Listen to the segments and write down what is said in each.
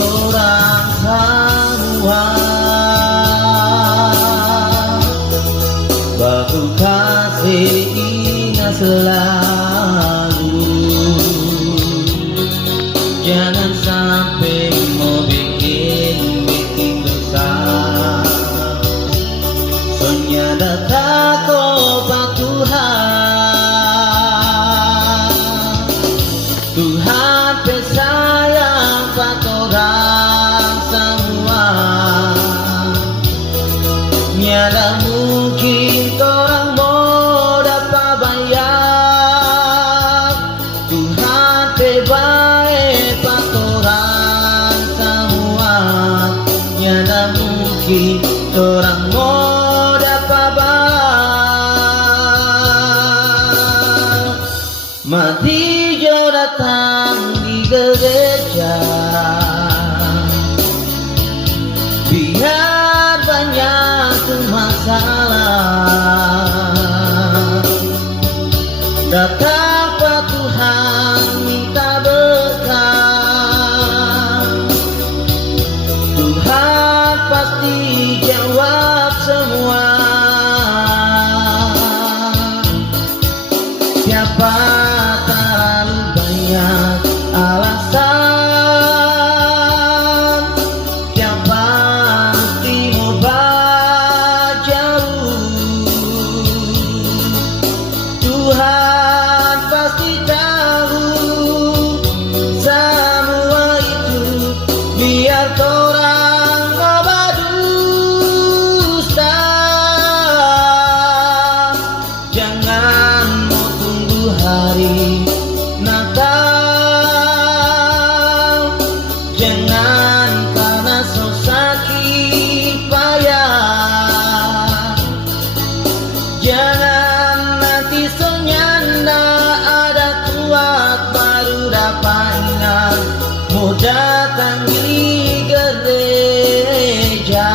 orang semua baku kasih ingat selalu. Jangan sampai mau bikin dosa. Soalnya datang kepada Tuhan pesayang pada orang semua. Nyada mungkin orang mau dapat bayar. Tuhan terbaik pada orang semua. Nyada mungkin orang mau dapat bayar. Mati jauh datang di gereja, biar banyak masalah. Datang ke Tuhan minta berkah. Tuhan pasti jawab semua. Siapa terlalu banyak alasan, siapa mesti mau berjauh. Tuhan pasti tahu semua itu, biar orang mau berdusta. Jangan mau tunggu hari Natal, jangan karena so sakit payah. Jangan nanti so nyanda ada kuat baru dapat ingat mau datang di gereja.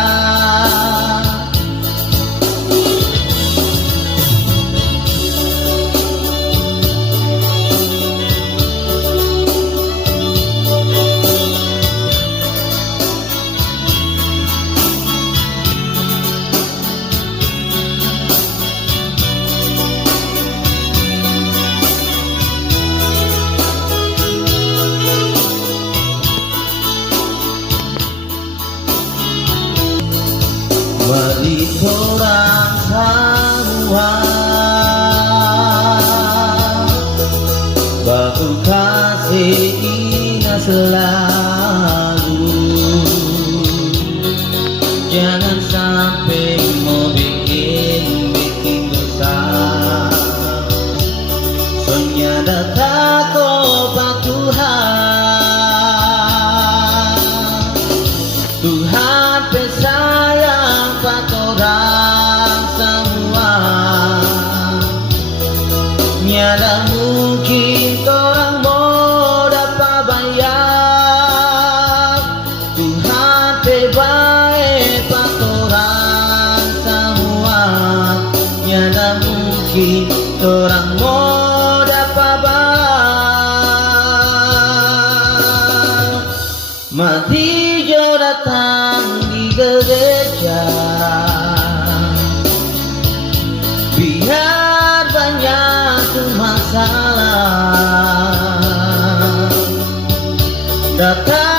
Mari orang semua baku kasih ingat selalu. Jangan sampai mau bikin dosa. Soalnya datang kepada Tuhan pesayang pada orang semua. Nyada mungkin orang mau dapat bayar. Tuhan terbaik pada orang semua. Nyada mungkin orang mau dapat bayar. Mati jauh datang di gereja, biar banyak masalah. Datang